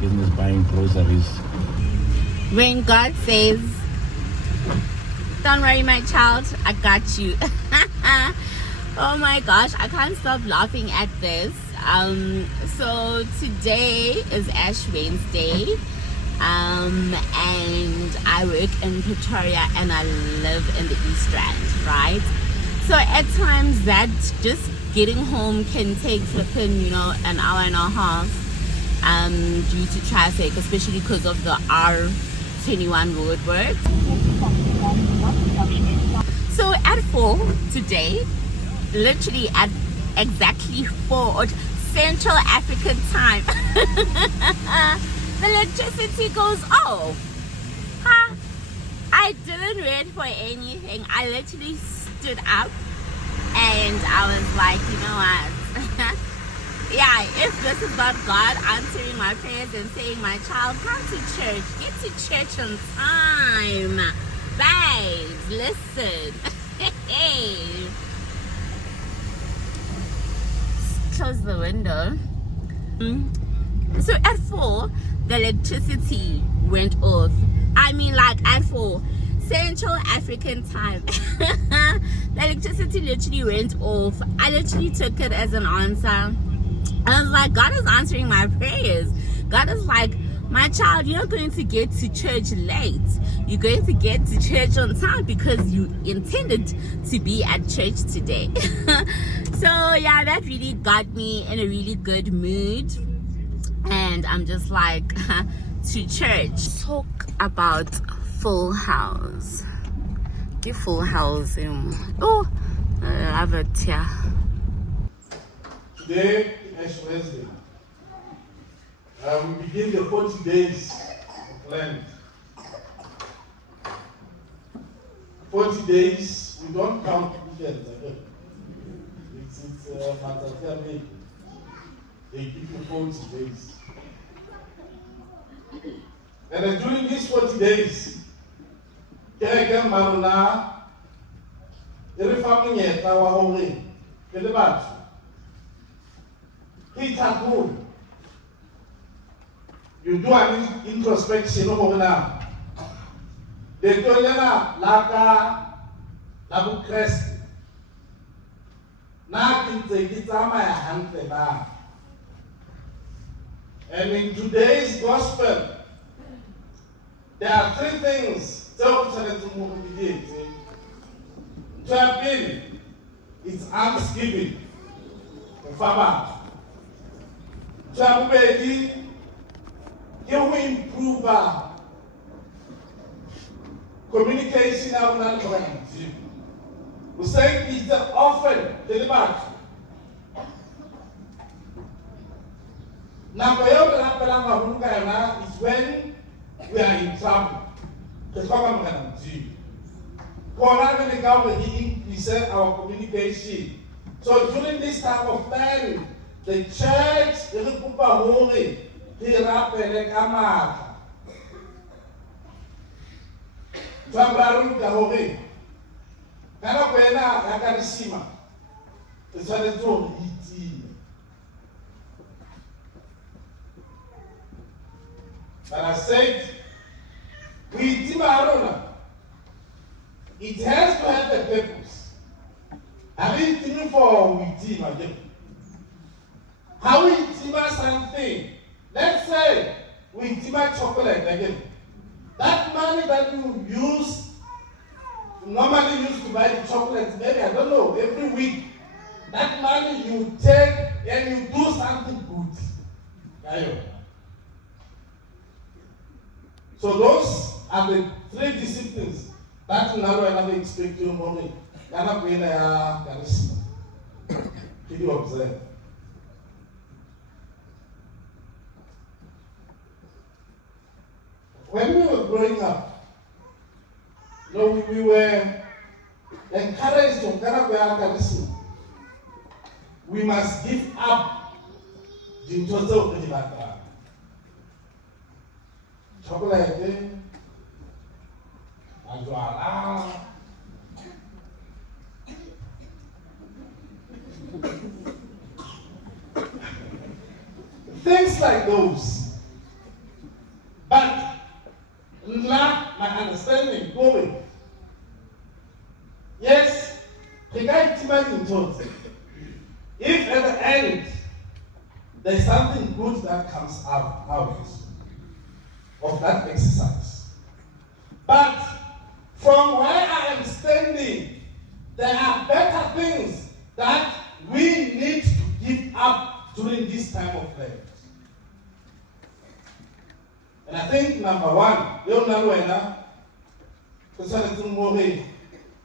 business buying groceries. When God says, "Don't worry, my child, I got you." Oh my gosh, I can't stop laughing at this. So today is Ash Wednesday, and I work in Pretoria and I live in the East Rand, right? So at times that just getting home can take flipping, an hour and a half due to traffic, especially because of the R21 roadwork. So at 4 today, literally at exactly 4 Central African time, the electricity goes off. I didn't wait for anything. I literally stood up and I was like, you know what? Yeah, if this is not God answering my prayers and saying, my child, come to church, get to church on time. Babes, listen. Hey. Close the window. So at 4, the electricity went off. I mean, like at 4 Central African time. The electricity literally went off. I literally took it as an answer. I was like, God is answering my prayers. God is like, my child, you're not going to get to church late. You're going to get to church on time because you intended to be at church today. So yeah, that really got me in a really good mood. And I'm just like, to church. Talk about Full House. The Full House. Oh, I love it, yeah. Today, Ash Wednesday, we begin the 40 days of Lent. 40 days, we don't count weekends again. It's Matatame. They give you 40 days. And then during these 40 days, Kereke Maruna, every family yet, our home, the batch. You do an introspection over now. The Tolena Laka Labu Crest. Now it's a hand. And in today's gospel, there are 3 things to have been is almsgiving. Farmer. Jabubedi, you will improve communication of non-community. We say it's the often delivered. Now, is when we are in trouble. The community. We say our communication. So during this time of time, the church is holy. He rappeled Kamaka. Trabarum Kahori. Kanakwena Yakarisima. It's a little easy. But I said, we Timarona. It has to have a purpose. I mean, even for we team again. How we team something? Let's say we team chocolate again. That money that you normally use to buy the chocolate, maybe I don't know, every week. That money you take and you do something good. So those are the 3 disciplines that now I expect you to Ghana being a charisma. Did you observe? When we were growing up, we were encouraged to Ghana being a charisma. We must give up the total of the background. Chocolate, Adwala. Things like those. understanding going. Yes, the guy Timothy told, if at the end there's something good that comes out of that exercise. But from where I am standing, there are better things that we need to give up during this time of Lent. And I think number one,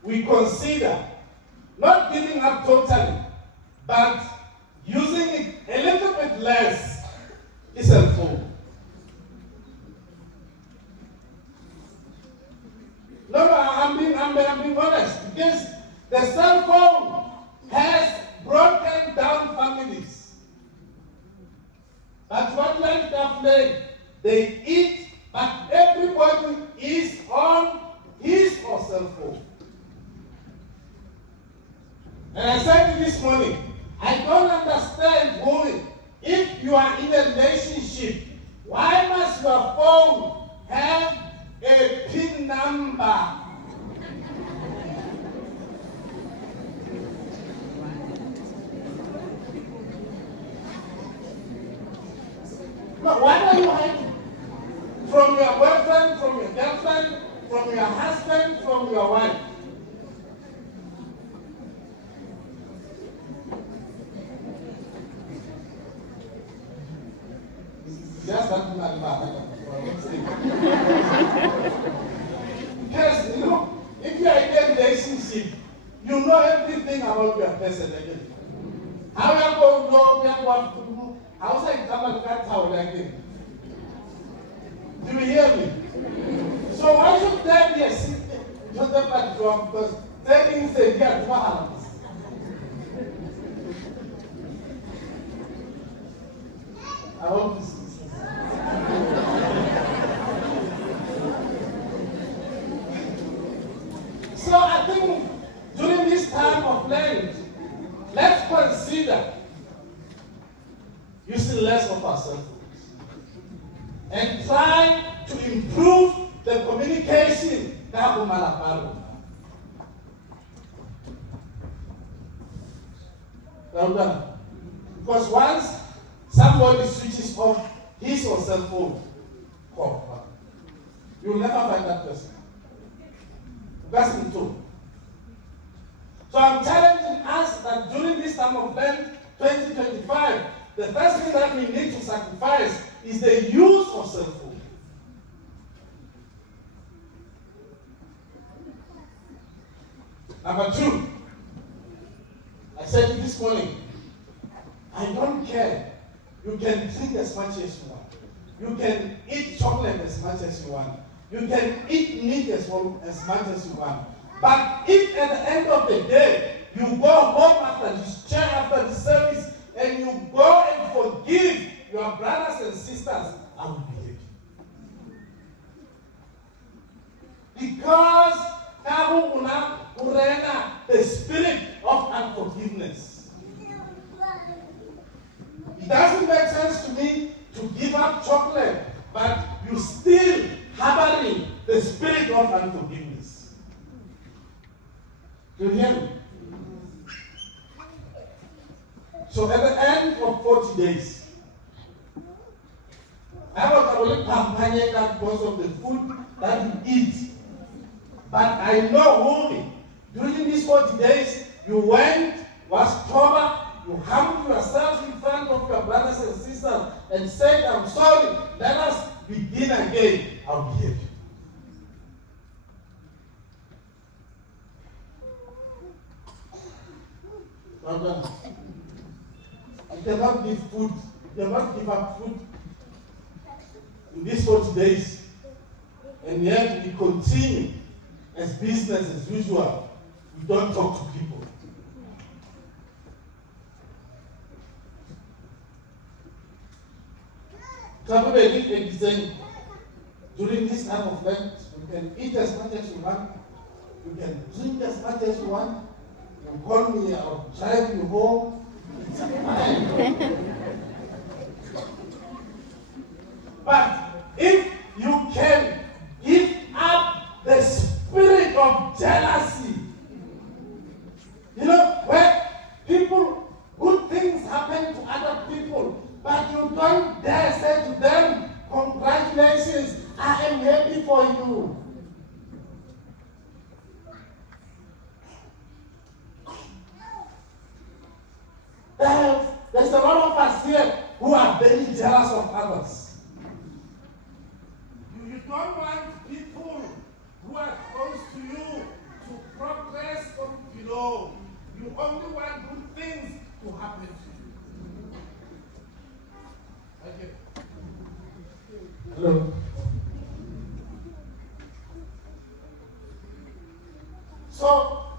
we consider not giving up totally, but using it a little bit less is helpful. No, I'm being honest, because the cell phone has broken down families. That's what Lent have made. They eat, but everybody is on his or cell phone. And I said this morning, I don't understand, women, if you are in a relationship, why must your phone have a PIN number? Why are you hiding? From your boyfriend, from your girlfriend, from your husband, from your wife. Just that because, if you are in a relationship, you know everything about your person again. How you going to know how's I come and cut out again? Do you hear me? So why should there be a system to the platform? Because that means they get violence. I hope this is. So I think during this time of Lent, let's consider using less of ourselves and try to improve the communication. Because once somebody switches off his or cell phone, you will never find that person. That's in two. So I'm challenging us that during this time of Lent 2025, the first thing that we need to sacrifice is the use of cell phone. Number two, I said this morning, I don't care. You can drink as much as you want. You can eat chocolate as much as you want. You can eat meat as much as you want. But if at the end of the day, you go home after this church, after the service, and you go and forgive your brothers and sisters, I will be happy. Because the spirit of unforgiveness. It doesn't make sense to me to give up chocolate, but you still harboring the spirit of unforgiveness. Do you hear me? So at the end of 40 days, I will campaign that because of the food that you eat. But I know only during these 40 days, you went, was sober, you humbled yourself in front of your brothers and sisters and said, I'm sorry, let us begin again our behavior. You cannot give food, you cannot give up food in these 40 days, and yet we continue as business as usual. We don't talk to people. During this time of Lent, you can eat as much as you want, you can drink as much as you want, you call me, I'll drive you home, it's fine. But if you can give up congratulations, I am happy for you. There's a lot of us here who are very jealous of others. You don't want people who are close to you to progress from below. You only want good things to happen to you. Okay. Hello. So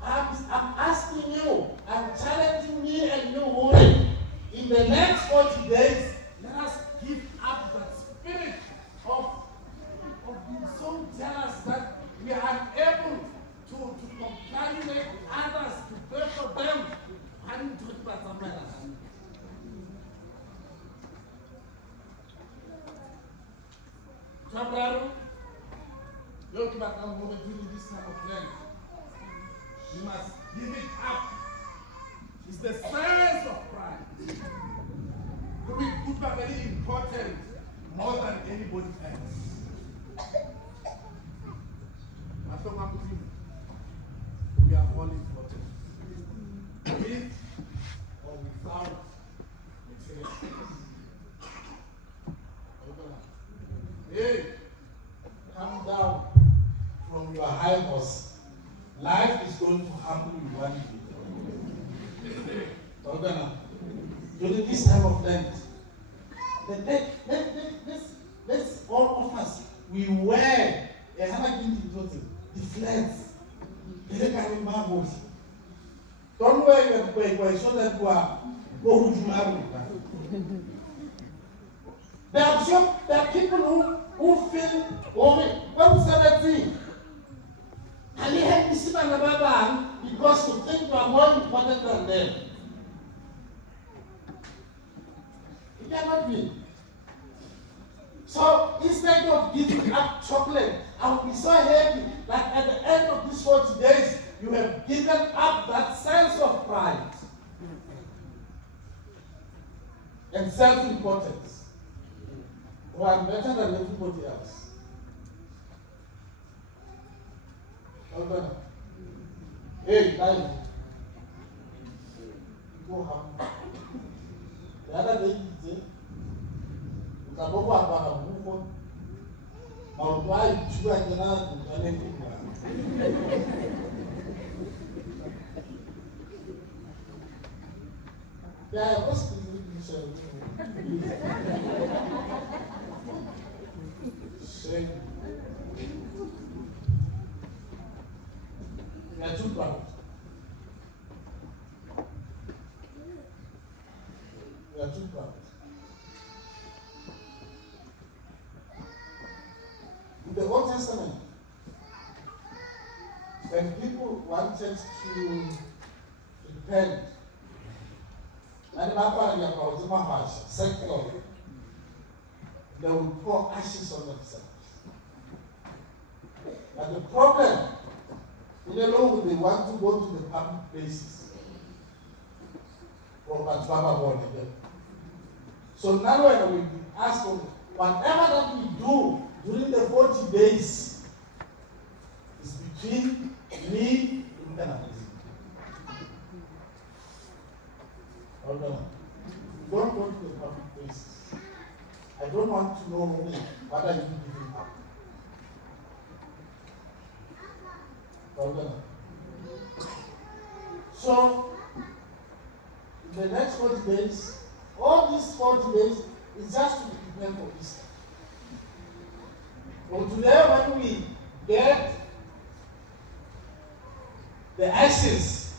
I'm asking you, I'm challenging me and you, Holy. In the next 40 days, let us give up that spirit of being so jealous that we are able to congratulate others, to pray for them, and to do something else. Trabraro, you keep back on during this time of Lent. You must give it up. It's the sense of pride. To be good but very important more than anybody else. After one thing, we are all important. With or without excellence. Hey, come down from your high horse. Life is going to humble you one day. During this time of Lent, let's all of us, we wear a the flags. Don't wear your so that you are going to marry. There are people who feel, what 17? And they have to sit on the Bible because you think you are more important than them. It cannot be. So instead of giving up chocolate, I will be so happy that at the end of these 40 days, you have given up that sense of pride and self-importance. Oh, I'm better than everybody else. Okay. Hey, guys. Go home. The other day, you can go back and move on. I'll buy you and anything. Yeah, I was thinking shame. We are too proud. We are too proud. In the Old Testament, when people wanted to repent, and secular, they would pour ashes on themselves. But the problem, they want to go to the public places for Baba born again. So now when we ask for whatever that we do during the 40 days is between me and the don't go to the public places. I don't want to know what are you giving up. So, in the next 40 days, all these 40 days is just to be prepared for Easter. So today, when we get the ashes,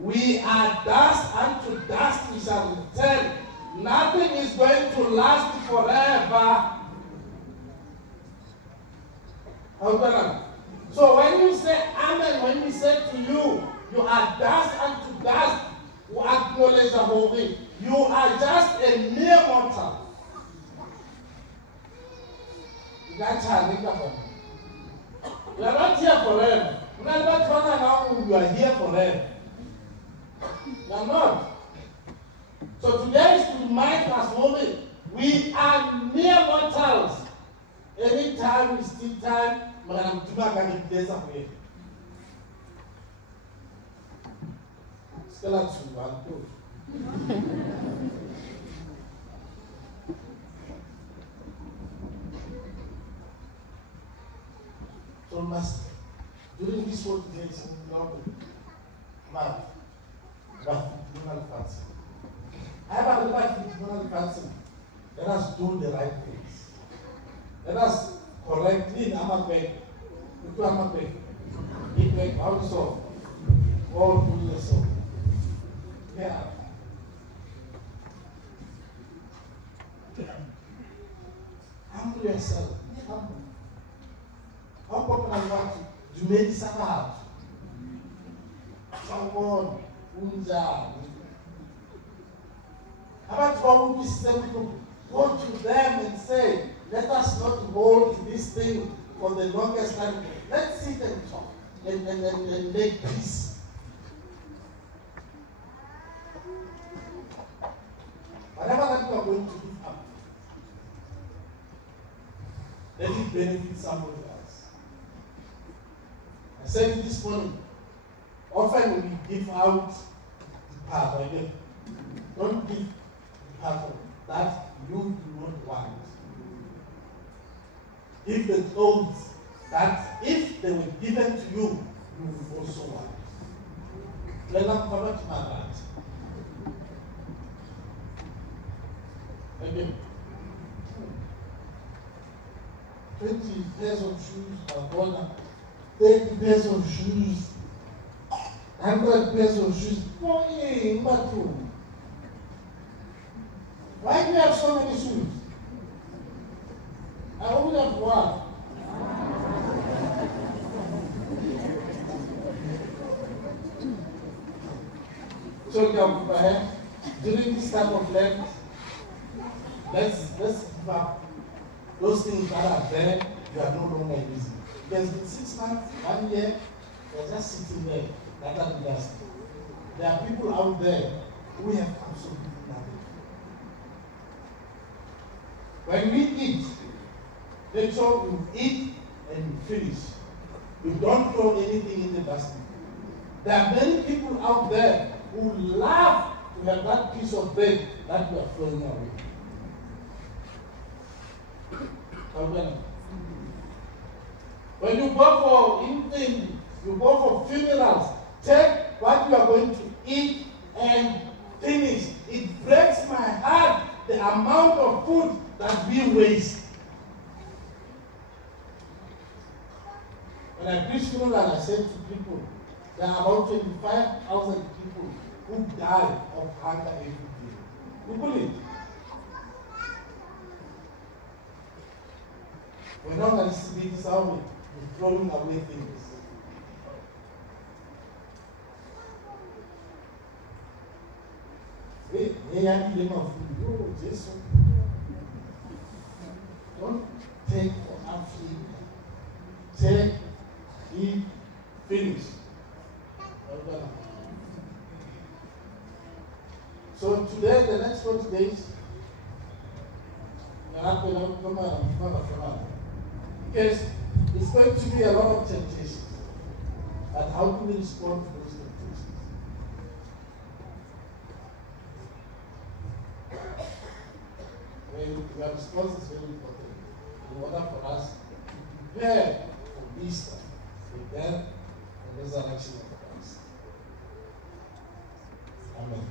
we are dust unto dust, we shall return. Nothing is going to last forever. So when you say amen, when we say to you, you are dust unto dust, you acknowledge the Holy. You are just a mere mortal. You are not here forever. You are here forever. You are not. So today is to remind us, Holy, we We are mere mortals. Anytime is still time, Madam Tuma can be there somewhere. Still at 2 So must during this whole days in Lord, but criminal fasting. I have a criminal fasting. Let us do the right things. Let us correctly Amapek. To Amapek. It make also all goodness of. Yeah. Humble yourself. Be humble. How important I want to make this out. Someone who's how about one who is simple? Go to them and say, let us not hold this thing for the longest time. Let's sit and talk and make peace. Whatever that you are going to give up, let it benefit somebody else. I said it this morning, often we give out the part, don't give the part that you do not want. Give the clothes that if they were given to you, you would also want. Let them come to my heart. Again, 20 pairs of shoes are gone. 30 pairs of shoes. 100 pairs of shoes. Why do you have so many shoes? I only have one. So, during this time of Lent, let's give up those things that are there, you are no longer using. Because in 6 months, 1 year, you're just sitting there, that are just. There are people out there who have absolutely nothing. When we eat, make sure you eat and you finish. You don't throw anything in the basket. There are many people out there who love to have that piece of bread that you are throwing away. When you go for anything, you go for funerals, take what you are going to eat and finish. It breaks my heart the amount of food that we waste. When I preach funeral, I said to people, there are about 25,000 people who die of hunger every day. You believe? We're not going to see this out with throwing away things. Don't take for Africa. Take, eat, finish. So today, the next 40 days, because it's going to be a lot of temptations. But how do we respond to those temptations? Your response is very important. In order for us to prepare for Easter, the death and resurrection of Christ. Amen.